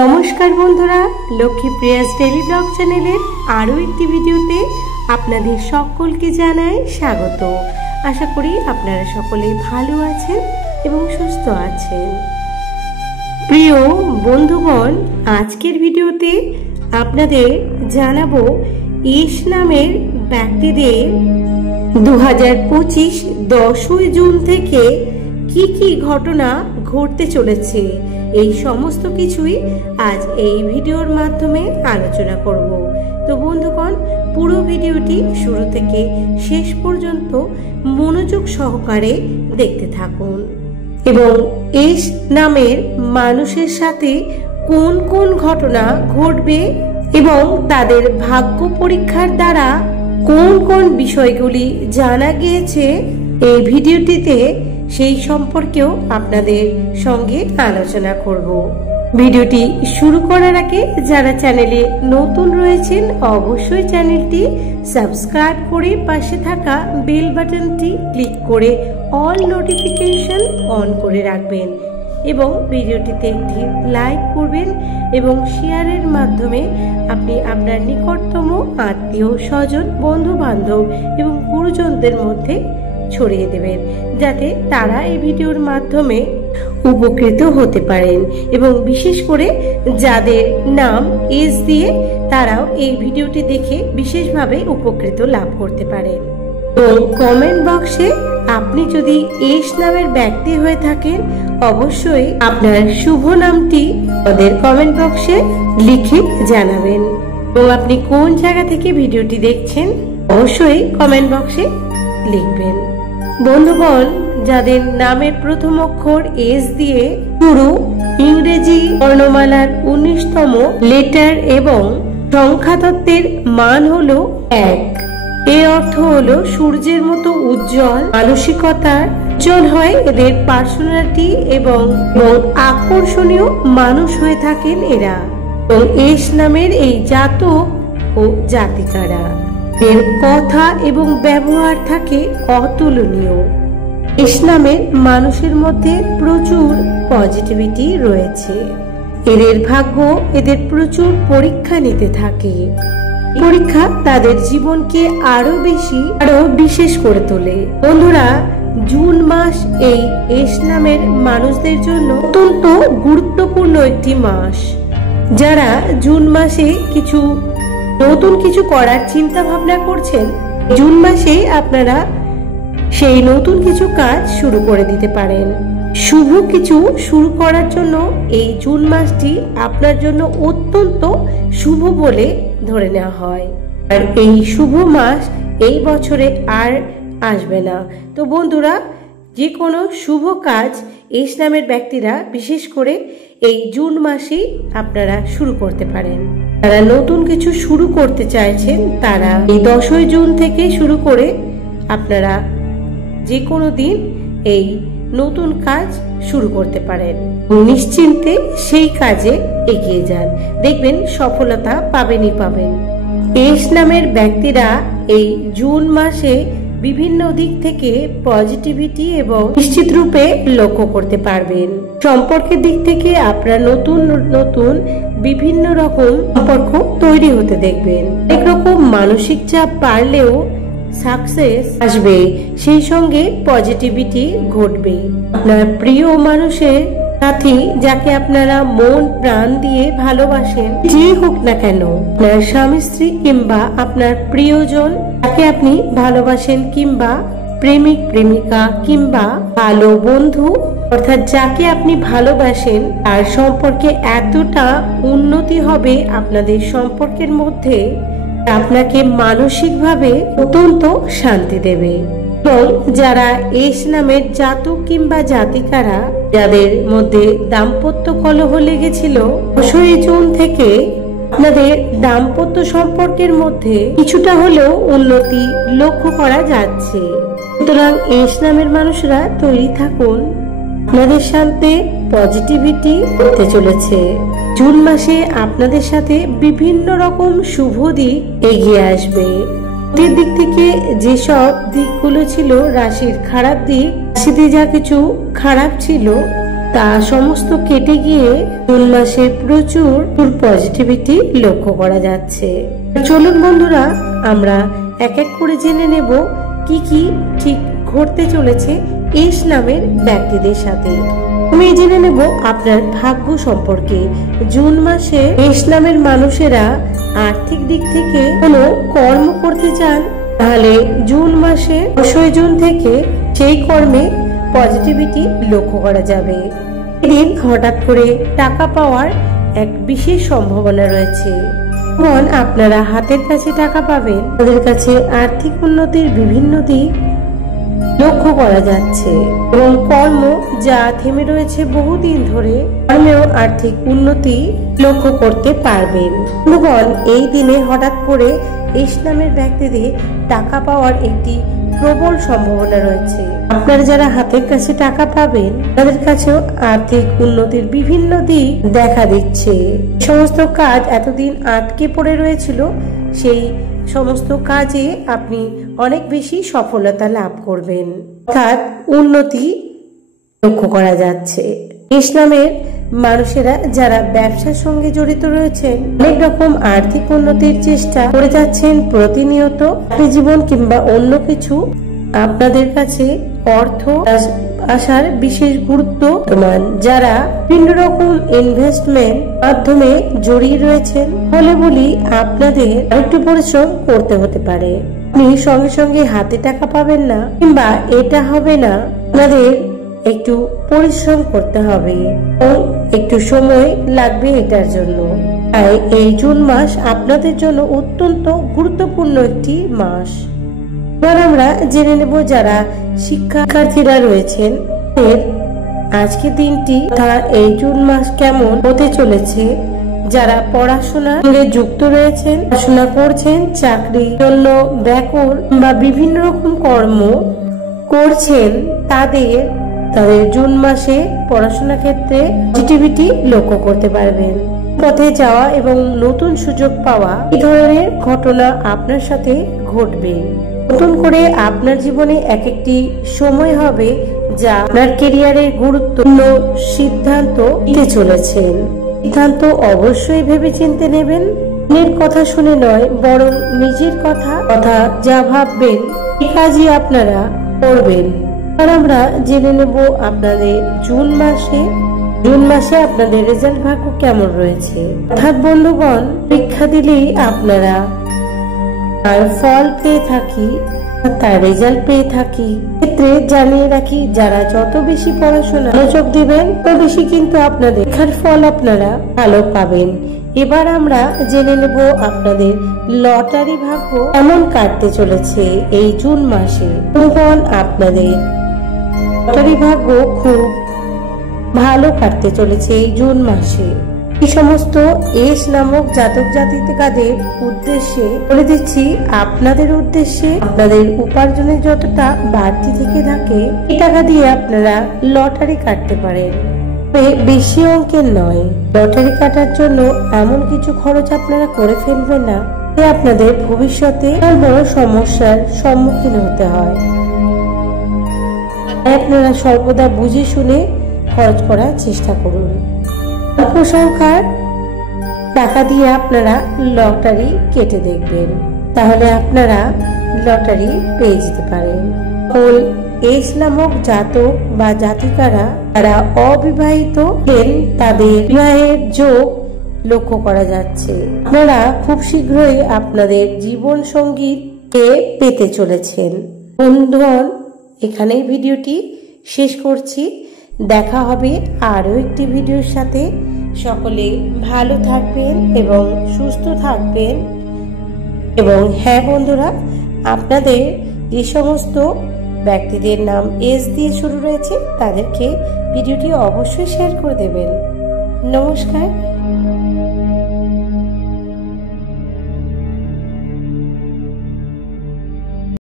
নমস্কার বন্ধুরা, লক্ষ্মীপ্রিয়াস daily blog চ্যানেলের আরও একটি ভিডিওতে আপনাদের সকলকে জানাই স্বাগত। আশা করি আপনারা সকলে ভালো আছেন এবং সুস্থ আছেন। প্রিয় বন্ধুগণ, আজকের ভিডিওতে আপনাদের জানাবো ইস নামের ব্যক্তিদের 2025 10ই জুন থেকে কি কি ঘটনা ঘটতে চলেছে, এই সমস্ত কিছুই আজ এই ভিডিওর মাধ্যমে আলোচনা করব। তো বন্ধুগণ, পুরো ভিডিওটি শুরু থেকে শেষ পর্যন্ত মনোযোগ সহকারে দেখতে থাকুন এবং ইস নামের মানুষের সাথে কোন কোন ঘটনা ঘটবে এবং তাদের ভাগ্য পরীক্ষার দ্বারা কোন কোন বিষয়গুলি জানা গিয়েছে এই ভিডিওটিতে, সেই সম্পর্কেও আপনাদের সঙ্গে আলোচনা করব। ভিডিওটি শুরু করার আগে যারা চ্যানেলে নতুন রয়েছেন অবশ্যই চ্যানেলটি সাবস্ক্রাইব করে পাশে থাকা বেল বাটনটি ক্লিক করে অল নোটিফিকেশন অন করে রাখবেন এবং ভিডিওটিতে একটি লাইক করবেন এবং শেয়ারের মাধ্যমে আপনি আপনার নিকটতম আত্মীয় স্বজন, বন্ধু বান্ধব এবং গুরুজনদের মধ্যে ছড়িয়ে দেবেন, যাতে তারা এই ভিডিওর মাধ্যমে উপকৃত হতে পারেন এবং বিশেষ করে যাদের নাম এস দিয়ে তারাও এই ভিডিওটি দেখে বিশেষভাবে উপকৃত লাভ করতে পারেন। এবং কমেন্ট বক্সে আপনি যদি এস নামের ব্যক্তি হয়ে থাকেন অবশ্যই আপনার শুভ নামটি আমাদের কমেন্ট বক্সে লিখে জানাবেন এবং আপনি কোন জায়গা থেকে ভিডিওটি দেখছেন অবশ্যই কমেন্ট বক্সে লিখবেন। বন্ধুগণ, যাদের নামের প্রথম অক্ষর এস দিয়ে শুরু, ইংরেজি বর্ণমালার 19তম লেটার এবং সংখ্যাতত্ত্বের মান হলো 1। এর অর্থ হলো সূর্যের মতো উজ্জ্বল, মানসিকতার উজ্জ্বল হয় এদের পার্সোনালিটি এবং আকর্ষণীয় মানুষ হয়ে থাকেন এরা। এবং এস নামের এই জাতক ও জাতিকারা এর কথা এবং ব্যবহার থাকে অতুলনীয়। এস নামের মানুষের মধ্যে প্রচুর পজিটিভিটি রয়েছে। এদের ভাগ্য এদের প্রচুর পরীক্ষা নিতে থাকে। পরীক্ষা তাদের জীবনকে আরো বিশেষ করে তোলে। বন্ধুরা, জুন মাস এই এস নামের মানুষদের জন্য অত্যন্ত গুরুত্বপূর্ণ একটি মাস। যারা জুন মাসে নতুন কিছু করার চিন্তা ভাবনা করছেন, জুন মাসে আপনারা সেই নতুন কিছু কাজ শুরু করে দিতে পারেন। শুভ কিছু শুরু করার জন্য এই জুন মাসটি আপনার জন্য অত্যন্ত শুভ বলে ধরে নেওয়া হয়। আর এই শুভ মাস এই বছরে আর আসবে না। তো বন্ধুরা, যে কোনো শুভ কাজ এস নামের ব্যক্তিরা বিশেষ করে এই জুন মাসেই আপনারা শুরু করতে পারেন। যারা নতুন কিছু শুরু করতে চাইছেন তারা এই 10ই জুন থেকে শুরু করে আপনারা যে কোনো দিন এই নতুন কাজ শুরু করতে পারেন। নিশ্চিন্তে সেই কাজে এগিয়ে যান, দেখবেন সফলতা পাবেনই পাবেন। এস নামের ব্যক্তিরা এই জুন মাসে বিভিন্ন দিক থেকে পজিটিভিটি এবং নিশ্চিত রূপে লক্ষ্য করতে পারবেন। সম্পর্কের দিক থেকে আপনারা নতুন নতুন বিভিন্ন রকম সম্পর্ক তৈরি হতে দেখবেন। এক রকম মানসিক চাপ বাড়লেও সাকসেস আসবে, সেই সঙ্গে পজিটিভিটি ঘটবে। আপনার প্রিয় মানুষের সাথী, যাকে আপনারা মন প্রাণ দিয়ে ভালোবাসেন, যে হোক না কেন, আপনার স্বামী স্ত্রী কিংবা আপনার প্রিয়জন যাকে আপনি ভালোবাসেন কিংবা প্রেমিক প্রেমিকা কিংবা ভালো বন্ধু, অর্থাৎ যাকে আপনি ভালোবাসেন তার সম্পর্কে এতটা উন্নতি হবে আপনাদের সম্পর্কের মধ্যে, আপনাকে মানসিকভাবে অত্যন্ত শান্তি দেবে। এবং যারা এস নামের জাতক কিংবা জাতিকারা যাদের মধ্যে দাম্পত্য কলহ লেগেছিল, 10ই জুন থেকে আপনাদের দাম্পত্য সম্পর্কের মধ্যে কিছুটা হলেও উন্নতি লক্ষ্য করা যাচ্ছে। সুতরাং এস নামের মানুষরা তৈরি থাকুন, আপনাদের সাথে পজিটিভিটি করতে চলেছে। জুন মাসে আপনাদের সাথে বিভিন্ন রকম শুভ দিক এগিয়ে আসবে। দিক থেকে যেসব দিকগুলো ছিল রাশির খারাপ দিক, রাশিতে যা কিছু খারাপ ছিল তা সমস্ত কেটে গিয়ে জুন মাসে প্রচুর পজিটিভিটি লক্ষ্য করা যাচ্ছে। চলুন বন্ধুরা, আমরা এক এক করে জেনে নেব কি কি ঠিক ঘটতে চলেছে এস নামের ব্যক্তিদের সাথে। আমি জেনে নেব আপনার ভাগ্য সম্পর্কে। জুন মাসে এস নামের মানুষেরা আর্থিক দিক থেকে কোনো কর্ম করতে চান, তাহলে জুন মাসে 10 জুন থেকে সেই কর্মে পজিটিভিটি লক্ষ্য করা যাবে। এদিন হঠাৎ করে টাকা পাওয়ার এক বিশেষ সম্ভাবনা রয়েছে। যখন আপনারা হাতের কাছে টাকা পাবেন, তাদের কাছে আর্থিক উন্নতির বিভিন্ন দিক লক্ষ্য করা যাচ্ছে এবং কর্ম যা থেমে রয়েছে বহুদিন ধরে, কর্মেও আর্থিক উন্নতি লক্ষ্য করতে পারবেন। বন্ধুগণ, এই দিনে হঠাৎ করে এস নামের ব্যক্তিদের টাকা পাওয়ার একটি প্রবল সম্ভাবনা রয়েছে। আপনারা যারা হাতের কাছে টাকা পাবেন, তাদের কাছেও আর্থিক উন্নতির বিভিন্ন দিক দেখা দিচ্ছে। সমস্ত কাজ এতদিন আটকে পড়ে রয়েছিল, সেই সমস্ত কাজে আপনি অনেক বেশি সফলতা লাভ করবেন, অর্থাৎ উন্নতি লক্ষ্য করা যাচ্ছে। এস নামের মানুষেরা যারা ব্যবসার সঙ্গে জড়িত রয়েছেন, অনেক রকম আর্থিক উন্নতির চেষ্টা করে যাচ্ছেন প্রতিনিয়ত। জীবন কিংবা অন্য কিছু আপনাদের কাছে অর্থ আসার বিশেষ গুরুত্ব প্রমাণ। যারা বিভিন্ন রকম ইনভেস্টমেন্ট মাধ্যমে জড়িয়ে রয়েছেন, বলি আপনাদের একটু পরিশ্রম করতে হতে পারে। আপনি সঙ্গে সঙ্গে হাতে টাকা পাবেন না কিংবা এটা হবে না, আপনাদের একটু পরিশ্রম করতে হবে এবং একটু সময় লাগবে এটার জন্য। তাই এই জুন মাস আপনাদের জন্য অত্যন্ত গুরুত্বপূর্ণ একটি মাস। এবার আমরা জেনে নেব যারা শিক্ষার্থীরা রয়েছেন, আজকের দিনটি তথা এই জুন মাস কেমন হতে চলেছে। যারা পড়াশোনার সঙ্গে যুক্ত রয়েছেন, পড়াশোনা করছেন, চাকরির জন্য ব্যাকরণ বা বিভিন্ন রকম কর্ম করছেন, তাদের জুন মাসে পড়াশোনা ক্ষেত্রে পজিটিভিটি লক্ষ্য করতে পারবেন। পথে যাওয়া এবং নতুন সুযোগ পাওয়া, এই ধরনের ঘটনা আপনার সাথে ঘটবে। নতুন করে আপনার জীবনে এক একটি সময় হবে যা আপনার কেরিয়ারের গুরুত্বপূর্ণ সিদ্ধান্ত নিতে চলেছেন। সিদ্ধান্ত অবশ্যই ভেবেচিন্তে নেবেন। অন্যের কথা শুনে নয়, বরং নিজের কথা যা ভাববেন এই কাজই আপনারা করবেন। আর আমরা জেনে নেব আপনাদের জুন মাসে আপনাদের রেজাল্ট ভাগ্য কেমন রয়েছে। অর্থাৎ বন্ধুগণ, পরীক্ষা দিলেই আপনারা তার ফল পেয়ে থাকি, তার রেজাল্ট পেয়ে থাকি। ক্ষেত্রে জানিয়ে রাখি, যারা যত বেশি পড়াশোনা মনোযোগ দিবেন, তত বেশি কিন্তু আপনাদের পরীক্ষার ফল আপনারা ভালো পাবেন। এবার আমরা জেনে নেব আপনাদের লটারি ভাগ্য কেমন কাটতে চলেছে এই জুন মাসে। তখন আপনাদের লটারি ভাগ্য খুব ভালো কাটতে চলেছে এই জুন মাসে। এই সমস্ত এস নামক জাতক জাতিকাদের উদ্দেশ্যে বলে দিচ্ছি, আপনাদের উদ্দেশ্যে আপনাদের উপার্জনের যতটা বাড়তি থেকে থাকে, এই টাকা দিয়ে আপনারা লটারি কাটতে পারেন। বেশি অঙ্কের নয়। লটারি কাটার জন্য এমন কিছু খরচ আপনারা করে ফেলবেন না যে আপনাদের ভবিষ্যতে বড় সমস্যার সম্মুখীন হতে হয়। আপনারা সর্বদা বুঝে শুনে খরচ করার চেষ্টা করুন। অল্প সংখ্যার টাকা দিয়ে আপনারা লটারি কেটে দেখবেন, তাহলে আপনারা লটারি পেয়ে যেতে পারেন। এস নামক জাতক বা জাতিকারা যারা অবিবাহিত, তাদের বিবাহের যোগ লক্ষ্য করা যাচ্ছে। আপনারা খুব শীঘ্রই আপনাদের জীবন সঙ্গীকে পেতে চলেছেন। বন্ধুগণ, এখানেই ভিডিওটি শেষ করছি। দেখা হবে আরো একটি ভিডিওর সাথে। সকলে ভালো থাকবেন এবং সুস্থ থাকবেন। এবং হ্যাঁ বন্ধুরা, আপনাদের যে সমস্ত ব্যক্তিদের নাম এস দিয়ে শুরু রয়েছে, তাদেরকে ভিডিওটি অবশ্যই শেয়ার করে দেবেন। নমস্কার।